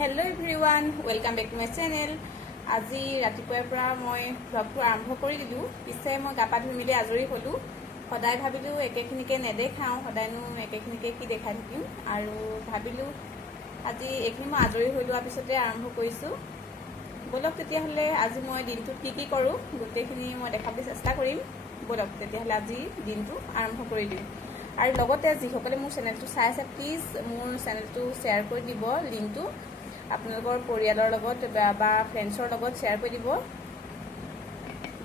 Hello everyone, welcome back to my channel. আজি ৰাতিপুৱাৰ পৰা মই ব্লগটো আৰম্ভ কৰি দিলোঁ। পিছে মই গা পা ধুই মেলি আজৰি হ'লোঁ। সদায় ভাবিলোঁ একেখিনিকে নেদেখাওঁ, সদায়নো একেখিনিকে কি দেখাই থাকিম, আৰু ভাবিলোঁ আজি এইখিনি মই আজৰি হৈ লোৱাৰ পিছতে আৰম্ভ কৰিছোঁ। বলক তেতিয়াহ'লে আজি মই দিনটোত কি কৰোঁ গোটেইখিনি মই দেখাবলৈ চেষ্টা কৰিম। বলক তেতিয়াহ'লে আজি দিনটো আৰম্ভ কৰি দিওঁ। আৰু লগতে যিসকলে মোৰ চেনেলটো চাই আছে প্লিজ মোৰ চেনেলটো শ্বেয়াৰ কৰি দিব, লিংকটো আপোনালোকৰ পৰিয়ালৰ লগত বা ফ্ৰেণ্ডছৰ লগত শ্বেয়াৰ কৰি দিব।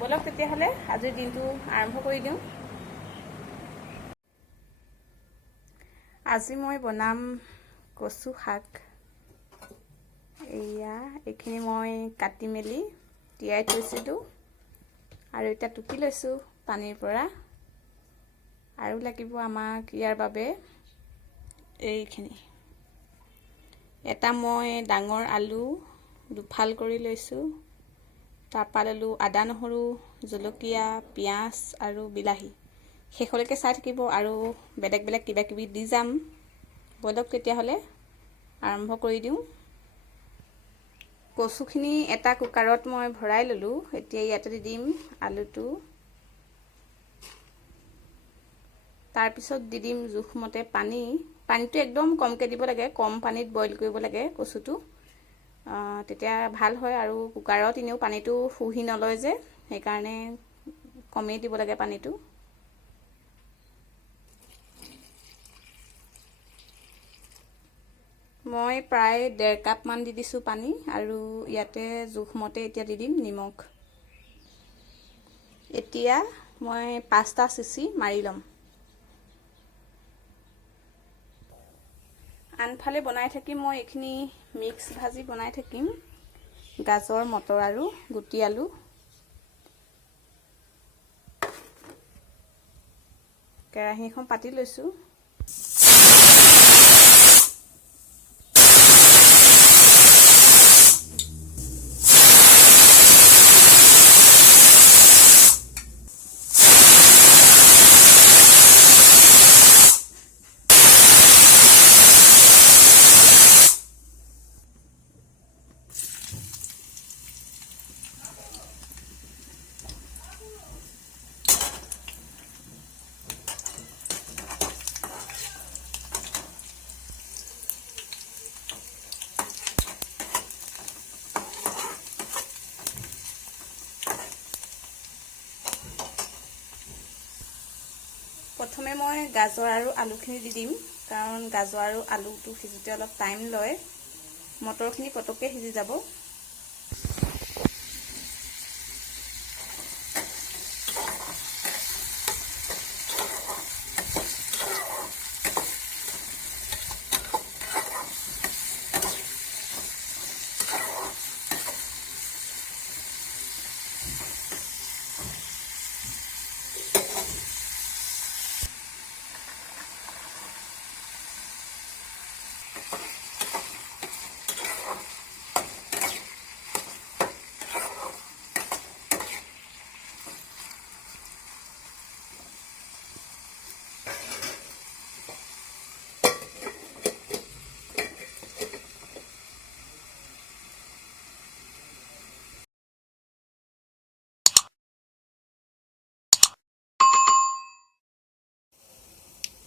বলক তেতিয়াহ'লে আজিৰ দিনটো আৰম্ভ কৰি দিওঁ। আজি মই বনাম কচু শাক। এইখিনি মই কাটি মেলি তিয়াই থৈছিলোঁ আৰু এতিয়া টুকি লৈছোঁ পানীৰ পৰা। আৰু লাগিব আমাক ইয়াৰ বাবে এইখিনি। এটা মই ডাঙৰ আলু দুফাল কৰি লৈছোঁ। তাৰপৰা ল'লোঁ আদা নহৰু জলকীয়া পিঁয়াজ আৰু বিলাহী। শেষলৈকে চাই থাকিব আৰু বেলেগ বেলেগ কিবা কিবি দি যাম। বলক তেতিয়াহ'লে আৰম্ভ কৰি দিওঁ। কচুখিনি এটা কুকাৰত মই ভৰাই ল'লোঁ। এতিয়া ইয়াতে দি দিম আলুটো। তাৰপিছত দি দিম জোখমতে পানীটো একদম কমকৈ দিব লাগে, কম পানীত বইল কৰিব লাগে কচুটো, তেতিয়া ভাল হয়। আৰু কুকাৰত এনেও পানীটো শুহি নলয় যে, সেইকাৰণে কমেই দিব লাগে পানীটো। মই প্ৰায় 1.5 কাপমান দি দিছোঁ পানী, আৰু ইয়াতে জোখমতে এতিয়া দি দিম নিমখ। এতিয়া মই 5টা চিচি মাৰি ল'ম। আনফালে বনাই থাকিম মই এইখিনি মিক্স ভাজি বনাই থাকিম, গাজৰ মটৰ আৰু গুটি আলু। কেৰাহী এখন পাতি লৈছোঁ। প্ৰথমে মই গাজৰ আৰু আলুখিনি দি দিম, কাৰণ গাজৰ আৰু আলুটো সিজোতে অলপ টাইম লয়। মটৰখিনি পটককৈ সিজি যাব।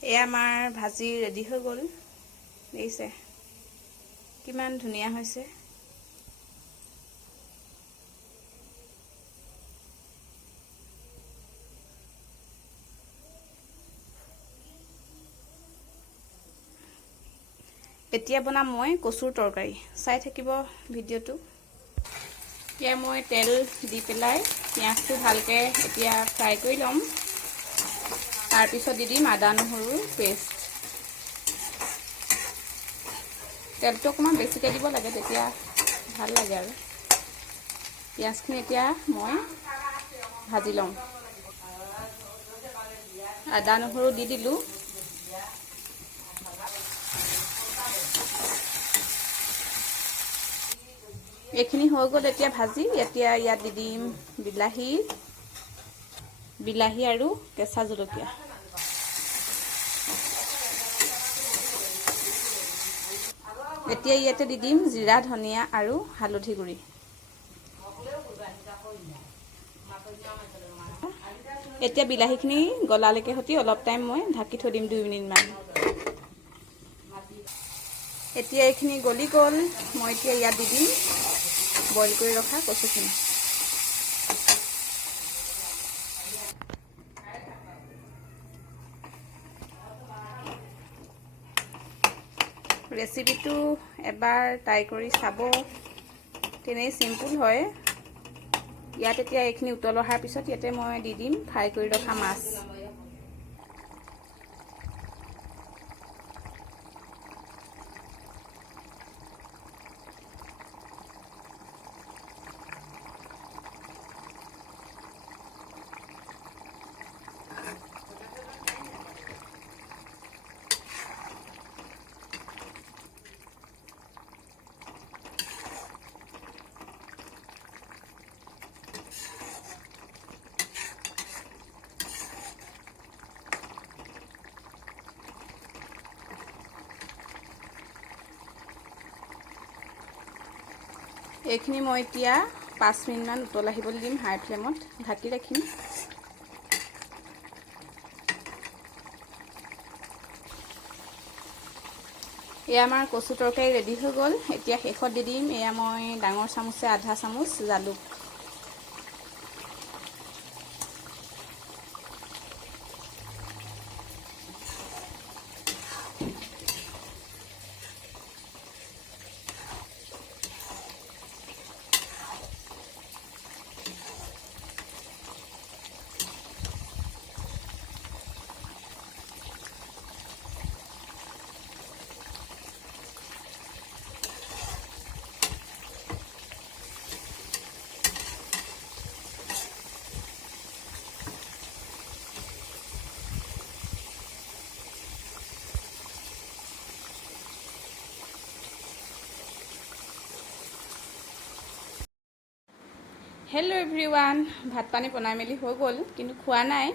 এয়া আমাৰ ভাজি ৰেডি হৈ গ'ল। দেখিছে কিমান ধুনীয়া হৈছে। এতিয়া বনাম মই কচুৰ তৰকাৰী, চাই থাকিব ভিডিঅ'টো। এতিয়া মই তেল দি পেলাই পিঁয়াজটো ভালকৈ এতিয়া ফ্ৰাই কৰি ল'ম। তাৰপিছত দি দিম আদা নহৰুৰ পেষ্ট। তেলটো অকণমান বেছিকৈ দিব লাগে, তেতিয়া ভাল লাগে। আৰু পিঁয়াজখিনি এতিয়া মই ভাজি লওঁ। আদা নহৰু দি দিলোঁ। এইখিনি হৈ গ'ল এতিয়া ভাজি। এতিয়া ইয়াত দি দিম বিলাহী আৰু কেঁচা জলকীয়া। এতিয়া ইয়াতে দি দিম জিৰা ধনিয়া আৰু হালধি গুড়ি। এতিয়া বিলাহীখিনি গলালৈকে সতি অলপ টাইম মই ঢাকি থৈ দিম 2 মিনিটমান। এতিয়া এইখিনি গলি গ'ল, মই এতিয়া ইয়াত দি দিম বইল কৰি ৰখা কচুখিনি। ৰেচিপিটো এবাৰ ট্ৰাই কৰি চাব, তেনেই চিম্পুল হয়। ইয়াত এতিয়া এইখিনি উতল অহাৰ পিছত ইয়াতে মই দি দিম ফ্ৰাই কৰি ৰখা মাছ। এইখিনি মই এতিয়া 5 মিনিটমান উতল আহিবলৈ দিম, হাই ফ্লেমত ঢাকি ৰাখিম। এয়া আমাৰ কচু তৰকাৰী ৰেডি হৈ গ'ল। এতিয়া শেষত দি দিম এয়া মই ডাঙৰ চামুচে আধা চামুচ জালুক। হেল্ল' এভৰিৱান, ভাত পানী বনাই মেলি হৈ গ'ল, কিন্তু খোৱা নাই।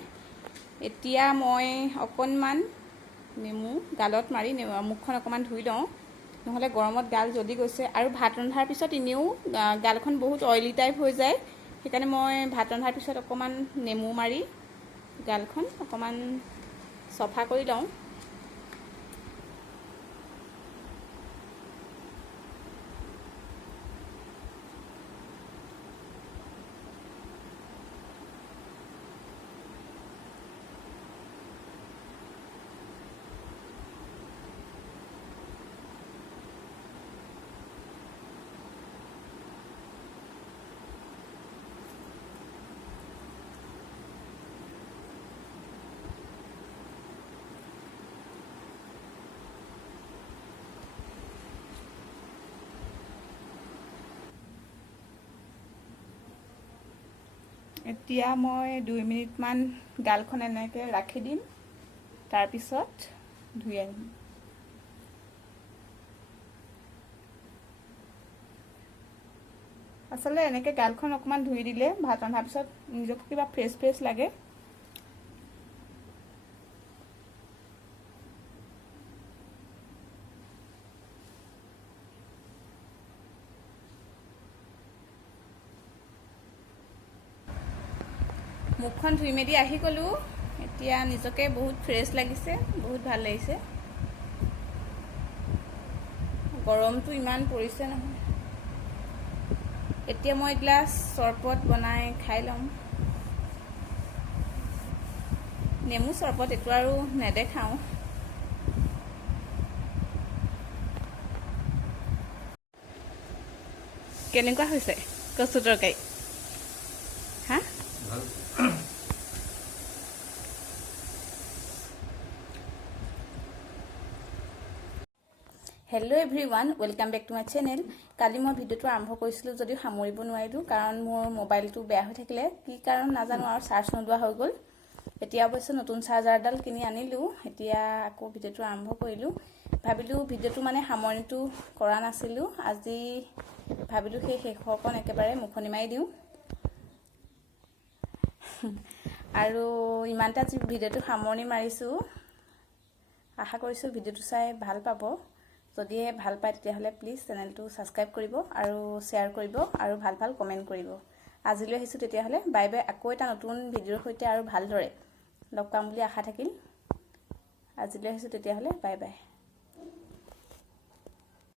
এতিয়া মই অকণমান নেমু গালত মাৰি মুখখন অকণমান ধুই লওঁ, নহ'লে গৰমত গাল জ্বলি গৈছে। আৰু ভাত ৰন্ধাৰ পিছত এনেও গালখন বহুত অইলি টাইপ হৈ যায়, সেইকাৰণে মই ভাত ৰন্ধাৰ পিছত অকণমান নেমু মাৰি গালখন অকণমান চফা কৰি লওঁ। এতিয়া মই 2 মিনিটমান গালখন এনেকৈ ৰাখি দিম, তাৰপিছত ধুই আহিম। আচলতে এনেকৈ গালখন অকণমান ধুই দিলে ভাত ৰন্ধাৰ পিছত নিজকে কিবা ফ্ৰেছ ফ্ৰেছ লাগে। মুখখন ধুই মেলি আহি গ'লোঁ, এতিয়া নিজকে বহুত ফ্ৰেছ লাগিছে, বহুত ভাল লাগিছে। গৰমটো ইমান পৰিছে নহয়। এতিয়া মই এগিলাচ চৰবত বনাই খাই ল'ম। নেমু চৰবত, এইটো আৰু নেদেখাওঁ। কেনেকুৱা হৈছে কচু তৰকাৰী? হা, hello' everyone, welcome back to my channel. কালি মই ভিডিঅ'টো আৰম্ভ কৰিছিলোঁ যদিও সামৰিব নোৱাৰিলোঁ, কাৰণ মোৰ মোবাইলটো বেয়া হৈ থাকিলে, কি কাৰণ নাজানো আৰু চাৰ্জ নোলোৱা হৈ গ'ল। এতিয়া অৱশ্যে নতুন চাৰ্জাৰডাল কিনি আনিলোঁ। এতিয়া আকৌ ভিডিঅ'টো আৰম্ভ কৰিলোঁ। ভাবিলোঁ ভিডিঅ'টো মানে সামৰণিটো কৰা নাছিলোঁ, আজি ভাবিলোঁ সেই শেষৰকণ একেবাৰে মুখনি মাৰি দিওঁ। আৰু ইমানতে ভিডিঅ'টো সামৰণি মাৰিছোঁ। আশা কৰিছোঁ ভিডিঅ'টো চাই ভাল পাব। যদিহে ভাল পায় তেতিয়াহ'লে প্লিজ চেনেলটো ছাবস্ক্ৰাইব কৰিব আৰু শ্বেয়াৰ কৰিব আৰু ভাল ভাল কমেণ্ট কৰিব। আজিলৈ আহিছোঁ তেতিয়াহ'লে বাই বাই। আকৌ এটা নতুন ভিডিঅ'ৰ সৈতে আৰু ভালদৰে লগ পাম বুলি আশা থাকিল। আজিলৈ আহিছোঁ তেতিয়াহ'লে বাই বাই।